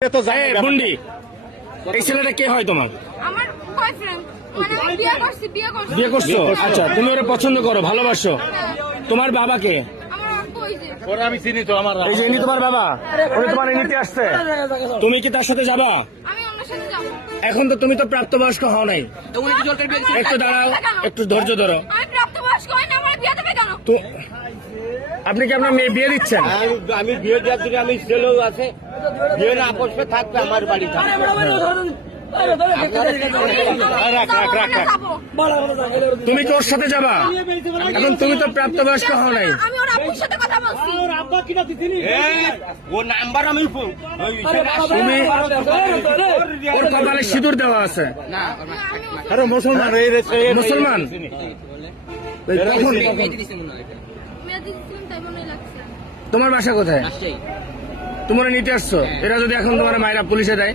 বুন্ডি, এই ছেলেটা কে হয় তোমার? আমার বয়ফ্রেন্ড, মানে আমি বিয়ে করছি। আচ্ছা, তুমি ওরা পছন্দ করো, ভালোবাসো। তোমার বাবা কে? আমার আব্বু। ওই যে ওরা আমি চিনি তো, আমার এই যে ইনি তোমার বাবা, উনি তোমার নিতে আসছে। তুমি কি তার সাথে যাবা? আমি ওনার সাথে যাবো। এখন তো তুমি তো প্রাপ্তবয়স্ক হও নাই। একটু দাঁড়াও, একটু ধৈর্য ধরো। আমি প্রাপ্তবয়স্ক হই না, আমার বিয়ে দেবে কেন? তো আপনি কি আপনার মেয়ে বিয়ে দিচ্ছেন? আমি বিয়ে দেওয়ার জন্য আমি ছেলেও আছে, বিয়ে না আপসে থাকবে আমার বাড়ি থাকবে। তুমি কি ওর সাথে যাবা? এখন তুমি তো প্রাপ্তবয়স্ক হও নাই। আমি ওর আব্বুর সাথে কথা বলছি। ও নাম্বার আমি তুমি ওর কপালে সিঁদুর দেওয়া আছে। আরে মুসলমান, মুসলমান কখন? মেয়ে দিচ্ছিলাম, তাই মনে লাগছে। তোমার বাসা কোথায়? তোমরা নিতে আসছো? এরা যদি এখন তোমার মায়েরা পুলিশে দেয়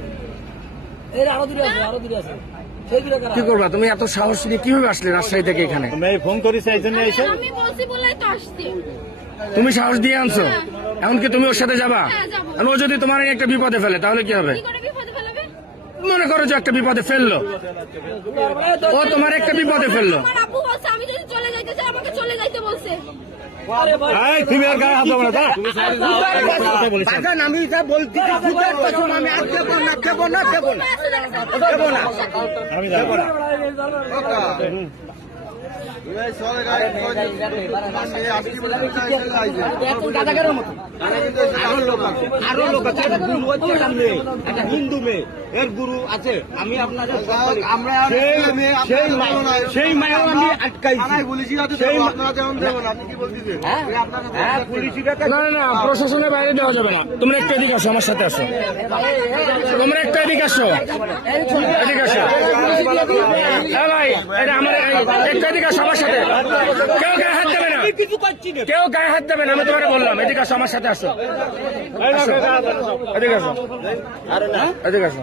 কি করবা? তুমি এত সাহস নিয়ে কিভাবে আসলে রাজশাহী থেকে এখানে? ফোন করেছি এই জন্য এসে। আমি বলছি বলেই তো আসছি। তুমি সাহস দিয়ে আনছো, এখন কি তুমি ওর সাথে যাবা? হ্যাঁ, যাবো। আর ও যদি তোমার একটা বিপদে ফেলে তাহলে কি হবে? কি করে বিপদে ফেলবে? মনে করো যে একটা বিপদে ফেললো, ও তোমার একটা বিপদে ফেললো। আমার আব্বু বলছে আমি যদি চলে যাইতে চাই আমাকে চলে যাইতে বলছে। তুমি আর গায়ে হাত দেবো না, আমি যা বলছি আমি আর দেবো না, দেবো না, দেবো না, দেবো না, আমি দেবো না। আরো লোক আছে, একটা গুরু আছে, একটা হিন্দু মেয়ে, এর গুরু আছে। আমি আপনাদের সেই মায়ের আমি আটকাইছি। না না, প্রশাসনের বাইরে দেওয়া যাবে না। তোমরা একটু এদিকে আসো, আমার সাথে আসো। তোমরা একটু এদিকে আসো, এদিকে আসো। হ্যাঁ ভাই, এটা আমার একটু এদিকে আসো আমার সাথে। কেউ গায়ে হাত দেবে না, কেউ গায়ে হাত দেবে না, আমি তোমাকে বললাম। এদিকে আসো, আমার সাথে আসো। এদিকে আসো, এদিকে আসো।